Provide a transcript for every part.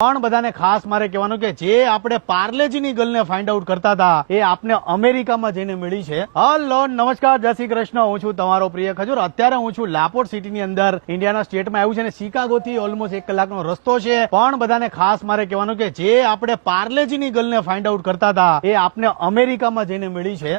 પણ બધાને ખાસ મારે કહેવાનું કે જે આપણે પાર્લેજીની ગર્લને ફાઇન્ડ આઉટ કરતા હતા, એ આપને અમેરિકામાં જઈને મળી છે. હલો નમસ્કાર, જય શ્રી કૃષ્ણ. હું છું તમારો પ્રિય ખજૂર. અત્યારે હું છું લાપોર સિટીની અંદર, ઇન્ડિયાના સ્ટેટમાં આવ્યું છે અને શિકાગોથી ઓલમોસ્ટ એક કલાકનો રસ્તો છે. પણ બધાને ખાસ મારે કહેવાનું કે જે આપણે પાર્લેજીની ગર્લને ફાઇન્ડ આઉટ કરતા હતા, એ આપને અમેરિકામાં જઈને મળી છે.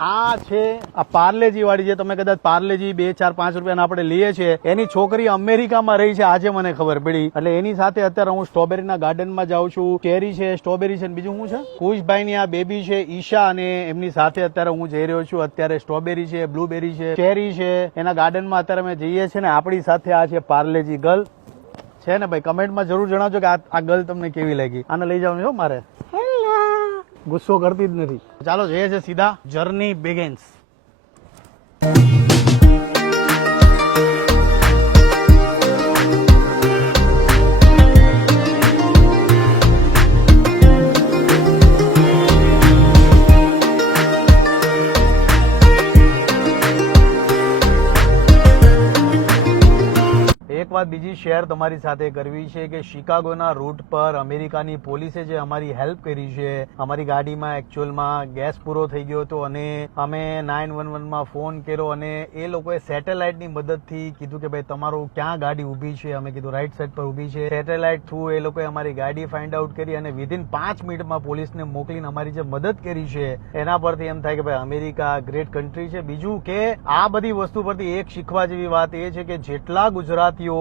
આ છે, આ પાર્લેજી વાળી જે તમે કદાચ પાર્લેજી બે, ચાર, પાંચ રૂપિયાના આપણે લઈએ છીએ, એની છોકરી અમેરિકામાં રહી છે, આજે મને ખબર પડી. એટલે એની સાથે અત્યારે હું સ્ટ્રોબેરીના ગાર્ડનમાં જાઉં છું. કેરી છે, સ્ટ્રોબેરી છે બીજું શું છે? કુશભાઈની આ બેબી છે, ઈશા, અને એમની સાથે અત્યારે હું જઈ રહ્યો છું. અત્યારે સ્ટ્રોબેરી છે, બ્લુબેરી છે, કેરી છે. એના ગાર્ડનમાં અત્યારે અમે જઈએ છીએ ને, આપણી સાથે આ છે પાર્લેજી ગર્લ. છે ને ભાઈ, કમેન્ટમાં જરૂર જણાવજો કે આ ગર્લ તમને કેવી લાગી? આને લઈ જવાનું છો મારે. ગુસ્સો કરતી જ નથી. ચાલો જઈએ છે સીધા જર્ની બિગેન્સ વાત બીજી શેર તમારી સાથે કરવી છે કે શિકાગોના રૂટ પર અમેરિકાની પોલીસે જે અમારી હેલ્પ કરી છે, અમારી ગાડીમાં એકચ્યુઅલમાં ગેસ પૂરો થઈ ગયો હતો અને અમે નાઇન વન વનમાં ફોન કર્યો અને એ લોકોએ સેટેલાઇટની મદદથી કીધું કે ભાઈ તમારું ક્યાં ગાડી ઊભી છે? અમે કીધું રાઈટ સાઈડ પર ઊભી છે. સેટેલાઇટ થ્રુ એ લોકોએ અમારી ગાડી ફાઇન્ડ આઉટ કરી અને વિધિન પાંચ મિનિટમાં પોલીસને મોકલીને અમારી જે મદદ કરી છે, એના પરથી એમ થાય કે ભાઈ અમેરિકા ગ્રેટ કન્ટ્રી છે. બીજું કે આ બધી વસ્તુ પરથી એક શીખવા જેવી વાત એ છે કે જેટલા ગુજરાતીઓ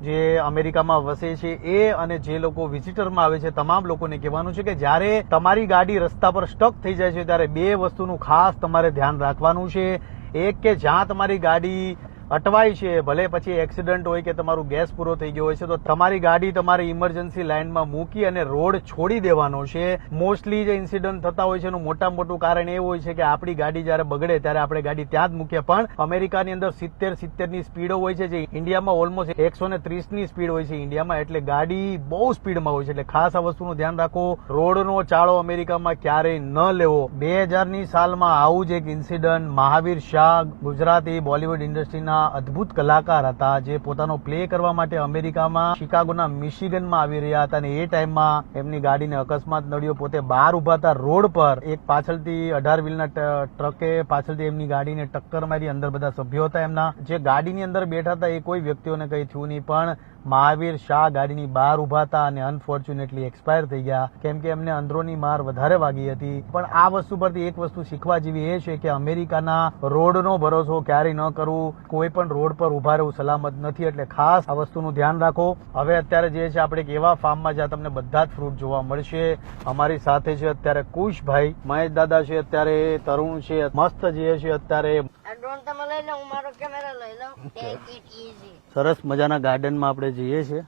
જે અમેરિકામાં વસે છે એ અને જે લોકો વિઝિટરમાં આવે છે, તમામ લોકોને કહેવાનું છે કે જ્યારે તમારી ગાડી રસ્તા પર સ્ટક થઈ જાય છે, ત્યારે બે વસ્તુનું ખાસ તમારે ધ્યાન રાખવાનું છે. એક કે જ્યાં તમારી ગાડી અટવાય છે. ભલે પછી એક્સિડન્ટ હોય કે તમારું ગેસ પૂરો થઈ ગયો હોય છે, તો તમારી ગાડી તમારે ઇમરજન્સી લાઇનમાં મૂકી અને રોડ છોડી દેવાનો છે. મોસ્ટલી જે ઇન્સિડન્ટ થતા હોય છે, એનું મોટા મોટું કારણ એ હોય છે કે આપણી ગાડી જ્યારે બગડે ત્યારે આપણે ગાડી ત્યાં જ મૂકીએ. પણ અમેરિકાની અંદર સિત્તેર, સિત્તેરની સ્પીડો હોય છે, જે ઇન્ડિયામાં ઓલમોસ્ટ એકસો ને ત્રીસની સ્પીડ હોય છે ઇન્ડિયામાં, એટલે ગાડી બહુ સ્પીડમાં હોય છે. એટલે ખાસ આ વસ્તુનું ધ્યાન રાખો. રોડનો ચાળો અમેરિકામાં ક્યારેય ન લેવો. બે હજારની સાલમાં આવું જ એક ઇન્સિડન્ટ મહાવીર શાહ, ગુજરાતી બોલિવૂડ ઇન્ડસ્ટ્રીના અદ્ભુત કલાકાર હતા જે પોતાનો પ્લે કરવા માટે અમેરિકામાં, શિકાગોના મિશિગનમાં આવી રહ્યા હતા અને એ ટાઈમમાં એમની ગાડીને અકસ્માત નડ્યો. પોતે બહાર ઊભા હતા રોડ પર. એક પાછળથી અઢાર વ્હીલના ટ્રકે પાછળથી એમની ગાડીને ટક્કર મારી. અંદર બધા સભ્યો હતા એમના. જે ગાડીની અંદર બેઠા હતા એ કોઈ વ્યક્તિઓને કંઈ થયું નહીં. પણ મહાવીર શાહ ગાડીની બહાર ઊભા હતા અને અનફોર્ચ્યુનેટલી એક્સપાયર થઈ ગયા. કેમ કે એમને અંદરોની માર વધારે વાગી હતી. પણ આ વસ્તુ પરથી એક વસ્તુ શીખવા જેવી એ છે કે અમેરિકાના રોડનો ભરોસો ક્યારેય ન કરવું. કોઈ પણ રોડ પર ઊભા રહેવું સલામત નથી. એટલે ખાસ આ વસ્તુનું ધ્યાન રાખો. હવે અત્યારે જે છે આપણે એક એવા ફાર્મમાં જ્યાં તમને બધા જ ફ્રૂટ જોવા મળશે. અમારી સાથે છે અત્યારે કુશભાઈ. મહેશ દાદા છે અત્યારે, તરુણ છે, મસ્ત જે છે અત્યારે. ડ્રોન તમે લઈ લો, હું મારો કેમેરા લઈ લઉં. ટેક ઇટ ઈઝી સરસ મજાના ગાર્ડનમાં આપણે જઈએ છીએ.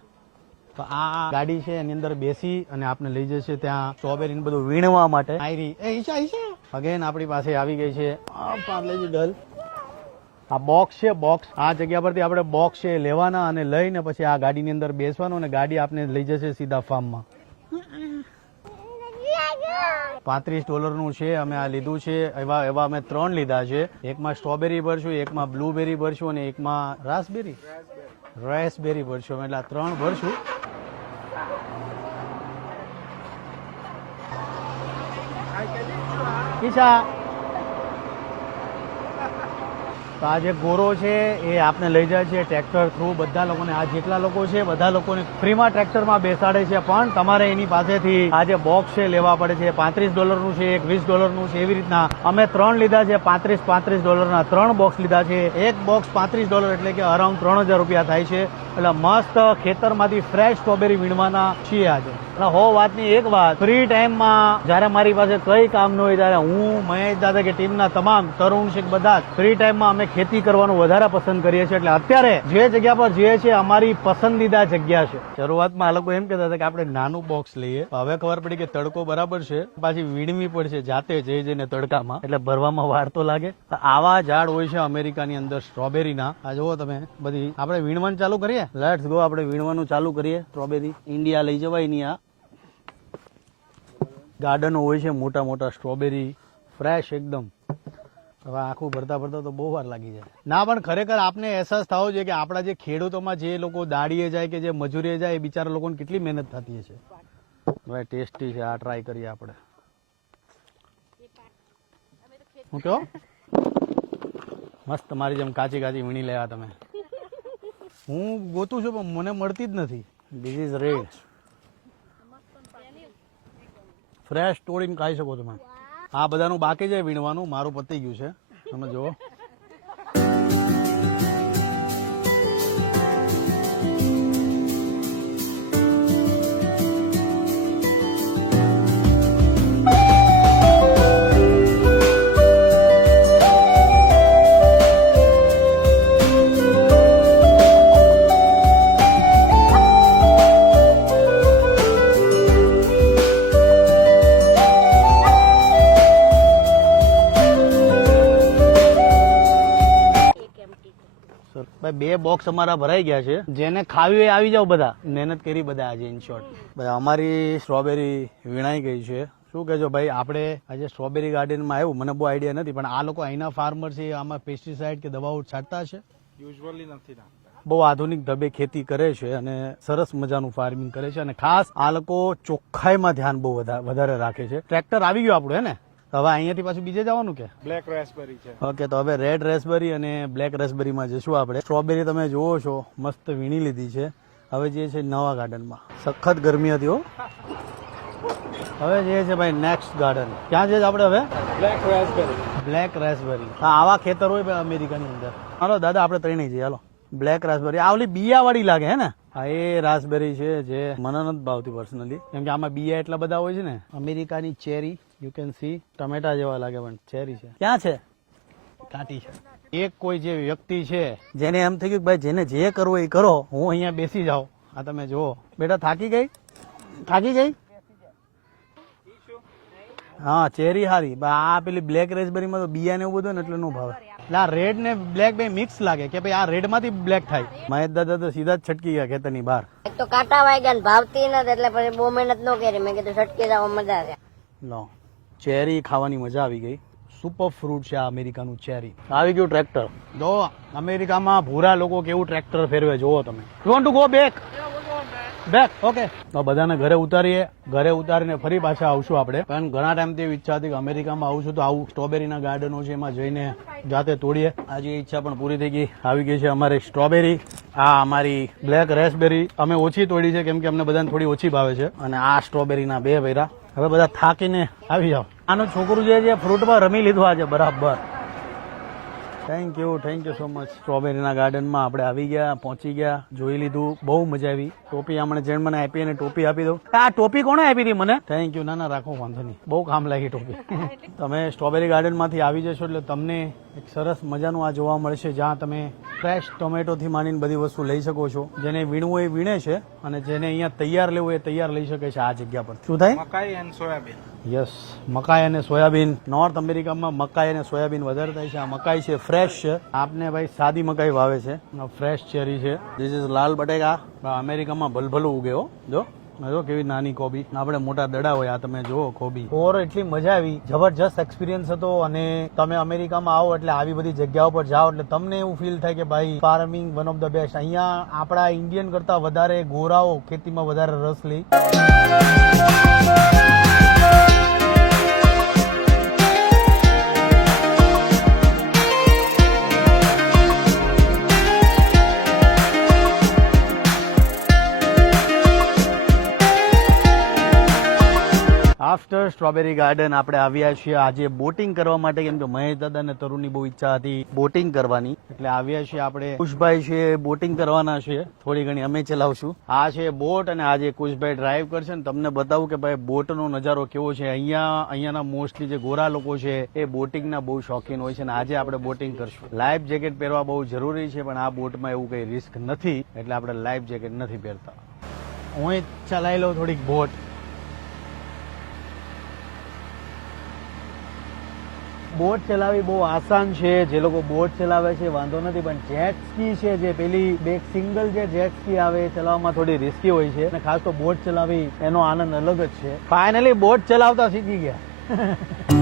તો આ ગાડી છે એની અંદર બેસી અને આપણે લઈ જશે ત્યાં સ્ટ્રોબેરી ને બધું વીણવા માટે. અગેન આપણી પાસે આવી ગઈ છે. પાર્લેજી આ બોક્સ છે બોક્સ આ જગ્યા પરથી આપણે બોક્સ છે લેવાના અને લઈને પછી આ ગાડીની અંદર બેસવાનું અને ગાડી આપણે લઈ જશે સીધા ફાર્મમાં પાંત્રીસ ડોલરનું છે અમે આ લીધું છે. એવા એવા અમે ત્રણ લીધા છે. એકમાં સ્ટ્રોબેરી ભરશું એકમાં બ્લુબેરી ભરશું અને એકમાં રાસબેરી રાસબેરી ભરશું. એટલે આ ત્રણ ભરશું. ઈશા. તો આ જે ગોરો છે, એ આપને લઈ જાય છે ટ્રેક્ટર થ્રુ. બધા લોકોને, આ જેટલા લોકો છે, બધા લોકોને ફ્રીમાં ટ્રેક્ટરમાં બેસાડે છે. પણ તમારે એની પાસેથી આ જે બોક્સ છે, લેવા પડે છે. પાંત્રીસ ડોલરનું છે એક વીસ ડોલરનું છે, એવી રીતના. અમે ત્રણ લીધા છે, પાંત્રીસ પાંત્રીસ ડોલરના ત્રણ બોક્સ લીધા છે. એક બોક્સ પાંત્રીસ ડોલર એટલે કે અરાઉન્ડ ત્રણ હજાર રૂપિયા થાય છે. એટલે મસ્ત ખેતરમાંથી ફ્રેશ સ્ટ્રોબેરી વીણવાના છીએ આજે. અને હો, વાતની એક વાત. ફ્રી ટાઈમમાં જ્યારે મારી પાસે કઈ કામ ન હોય ત્યારે હું, મહેશ દાદા કે ટીમના તમામ તરુણ છે બધા ફ્રી ટાઈમમાં અમે ખેતી કરવાનું વધારે પસંદ કરીએ છીએ. એટલે અત્યારે જે જગ્યા પર જઈએ છીએ, અમારી પસંદીદા જગ્યા છે. શરૂઆતમાં આ લોકો એમ કહેતા હતા કે આપણે નાનું બોક્સ લઈએ. હવે ખબર પડી કે તડકો બરાબર છે. પાછી વીણવી પડશે જાતે જઈ જઈને તડકામાં. એટલે ભરવામાં વાર તો લાગે. આવા ઝાડ હોય છે અમેરિકાની અંદર, સ્ટ્રોબેરીના. આ જુઓ તમે, બધી. આપણે વીણવાનું ચાલુ કરીએ? લેટ્સ ગો આપણે વીણવાનું ચાલુ કરીએ. સ્ટ્રોબેરી ઇન્ડિયા લઈ જવાય નહીં આ ગાર્ડનો હોય છે, મોટા મોટા સ્ટ્રોબેરી, ફ્રેશ એકદમ. હવે આખું ભરતા ભરતા તો બહુ વાર લાગી જાય. ના, પણ ખરેખર આપને અહેસાસ થવો જોઈએ કે આપણા જે ખેડૂતોમાં જે લોકો દાડીએ જાય કે જે મજૂરીએ જાય, એ બિચારા લોકોને કેટલી મહેનત થતી હશે. ભાઈ ટેસ્ટી છે, આ ટ્રાય કરીએ આપણે. હું કહો? મસ્ત મારી જેમ કાચી કાચી વીણી લેવા તમે. હું ગોતું છું, પણ મને મળતી જ નથી. ધીસ ઇઝ રેડ ફ્રેશ તોડીને ખાઈ શકો તમે. આ બધાનું બાકી છે વીણવાનું. મારું પતી ગયું છે. તમે જુઓ. બોક્સ અમારા ભરાઈ ગયા છે. જેને ખાવી હોય આવી જાવ બધા. મહેનત કરી બધા આજે ઇન શોર્ટ ભાઈ અમારી સ્ટ્રોબેરી વીણાઈ ગઈ છે. શું કહેજો ભાઈ આપણે આજે સ્ટ્રોબેરી ગાર્ડનમાં આવ્યું મને બહુ આઈડિયા નથી પણ આ લોકો અહીંના ફાર્મર છે આમાં પેસ્ટિસાઇડ કે દવાઓ છાંટતા છે? યુઝવલી નથી બહુ આધુનિક ઢબે ખેતી કરે છે અને સરસ મજાનું ફાર્મિંગ કરે છે અને ખાસ આ લોકો ચોખ્ખાઈમાં ધ્યાન બહુ વધારે રાખે છે. ટ્રેક્ટર આવી ગયું આપણું હે ને? હવે અહીંયાથી પાછું બીજે જવાનું કે? બ્લેક રેસબેરી છે. ઓકે તો હવે રેડ રેસબેરી અને બ્લેક રેસબેરીમાં જશું આપણે. સ્ટ્રોબેરી તમે જુઓ છો મસ્ત વીણી લીધી છે. હવે જે છે નવા ગાર્ડનમાં સખત ગરમી હતી હો. હવે જે છે ભાઈ નેક્સ્ટ ગાર્ડન ક્યાં છે આપણે હવે? બ્લેક રેસબેરી બ્લેક રેસબેરી હા આવા ખેતર હોય અમેરિકાની અંદર. હાલો દાદા આપણે ત્રણેય જઈએ. હાલો. બ્લેક રાસબેરી આ ઓલી બિયા વાળી લાગે હે ને? હા એ રાસબેરી છે જે મને નથી ભાવતી પર્સનલી કેમ કે આમાં બિયા એટલા બધા હોય છે ને. અમેરિકાની ચેરી યુ કેન સી ટમેટા જેવા લાગે પણ ચેરી છે. ક્યાં છે? કાટી છે. એક કોઈ જે વ્યક્તિ છે જેને એમ થઈ ગયું ભાઈ જેને જે કરવું એ કરો. હું અહીંયા બેસી જાઉં. આ તમે જુઓ. બેટા થાકી ગઈ? થાકી ગઈ? હા ચેરી હારી. બા આ પેલી બ્લેક રેસબેરીમાં તો બિયા ને એવું બધું ને એટલે નું ભાવે. એટલે આ રેડ ને બ્લેક બે મિક્સ લાગે કે ભાઈ આ રેડમાંથી બ્લેક થાય. મહેશ દાદા તો સીધા જ છટકી ગયા ખેતરની બહાર. એક તો કાંટા વાગ્યા ને ભાવતી નથી એટલે પછી બહુ મહેનત ન કરી. મેં કીધું છટકી જવા મજા છે લો. ચેરી ખાવાની મજા આવી ગઈ. સુપર ફ્રૂટ છે આ અમેરિકાનું ચેરી. આવી ગયું ટ્રેક્ટર. જો, અમેરિકામાં ભૂરા લોકો કેવું ટ્રેક્ટર ફેરવે જોવો તમે. You want to go back back okay તો બધાને ઘરે ઉતારીએ. ઘરે ઉતારીને ફરી પાછા આવશું આપણે. પણ ઘણા ટાઈમથી એવી ઈચ્છા હતી કે અમેરિકામાં આવશું તો આવું સ્ટ્રોબેરીના ગાર્ડનો છે એમાં જઈને જાતે તોડીએ. આજે ઈચ્છા પણ પૂરી થઈ ગઈ. આવી ગઈ છે અમારી સ્ટ્રોબેરી. આ અમારી બ્લેક રેસબેરી. અમે ઓછી તોડી છે કેમ કે અમને બધાને થોડી ઓછી ભાવે છે. અને આ સ્ટ્રોબેરીના બે ભૈરા હવે બધા થાકીને આવી જાઓ. આનું છોકરું જે છે ફ્રૂટમાં રમી લીધું આજે બરાબર. Thank you thank you so much સ્ટ્રોબેરીના ગાર્ડનમાં આપણે આવી ગયા, પહોંચી ગયા, જોઈ લીધું, બહુ મજા આવી. ટોપી હમણાં જેણ મને આપી અને ટોપી આપી દો આ ટોપી કોણે આપી હતી મને? થેન્ક યુ ના ના, રાખો, વાંધો નહીં. બહુ કામ લાગી ટોપી. તમે સ્ટ્રોબેરી ગાર્ડનમાંથી આવી જશો એટલે તમને એક સરસ મજાનું આ જોવા મળશે, જ્યાં તમે ફ્રેશ ટોમેટોથી માંડીને બધી વસ્તુ લઈ શકો છો. જેને વીણવું એ વીણે છે અને જેને અહીંયા તૈયાર લેવું એ તૈયાર લઈ શકે છે આ જગ્યા પર શું થાય? સોયાબીન. યસ, મકાઈ અને સોયાબીન. નોર્થ અમેરિકામાં મકાઈ અને સોયાબીન વધારે થાય છે. આ મકાઈ છે ફ્રેશ. છે આપને ભાઈ સાદી મકાઈ વાવે છે. ફ્રેશ ચેરી છે. ધીસ ઇઝ લાલ બટેકા. અમેરિકામાં ભલભલું ઉગે જો જો કેવી નાની કોબી. આપણે મોટા દડા હોય, આ તમે જુઓ કોબી. ઓર એટલી મજા આવી. જબરજસ્ત એક્સપિરિયન્સ હતો અને તમે અમેરિકામાં આવો એટલે આવી બધી જગ્યાઓ પર જાઓ એટલે તમને એવું ફીલ થાય કે ભાઈ farming one of the best અહીંયા આપણા ઇન્ડિયન કરતા વધારે ગોરાઓ ખેતીમાં વધારે રસ લે. આફ્ટર સ્ટ્રોબેરી ગાર્ડન આપણે આવ્યા છીએ આજે બોટિંગ કરવા માટે, કેમ કે મહેશ દાદા અને તરુણની બહુ ઈચ્છા હતી બોટિંગ કરવાની. એટલે આવ્યા છીએ આપણે. કુશભાઈ છે બોટિંગ કરવાના છે. થોડી ઘણી અમે ચલાવશું. આ છે બોટ અને આજે કુશભાઈ ડ્રાઈવ કરશે ને તમને બતાવું કે ભાઈ બોટનો નજારો કેવો છે. અહીંયા, અહીંયાના મોસ્ટલી જે ગોરા લોકો છે, એ બોટિંગના બહુ શોખીન હોય છે અને આજે આપણે બોટિંગ કરશું. લાઈફ જેકેટ પહેરવા બહુ જરૂરી છે, પણ આ બોટમાં એવું કઈ રિસ્ક નથી. એટલે આપણે લાઈફ જેકેટ નથી પહેરતા. હું ચલાવી લઉં થોડીક બોટ બોટ ચલાવવી બહુ આસાન છે, જે લોકો બોટ ચલાવે છે, વાંધો નથી, પણ જેટ સ્કી છે, જે પેલી બે સિંગલ જે જેટ સ્કી આવે, એ ચલાવવામાં થોડી રિસ્કી હોય છે. અને ખાસ તો બોટ ચલાવી એનો આનંદ અલગ જ છે. ફાઇનલી બોટ ચલાવતા શીખી ગયા.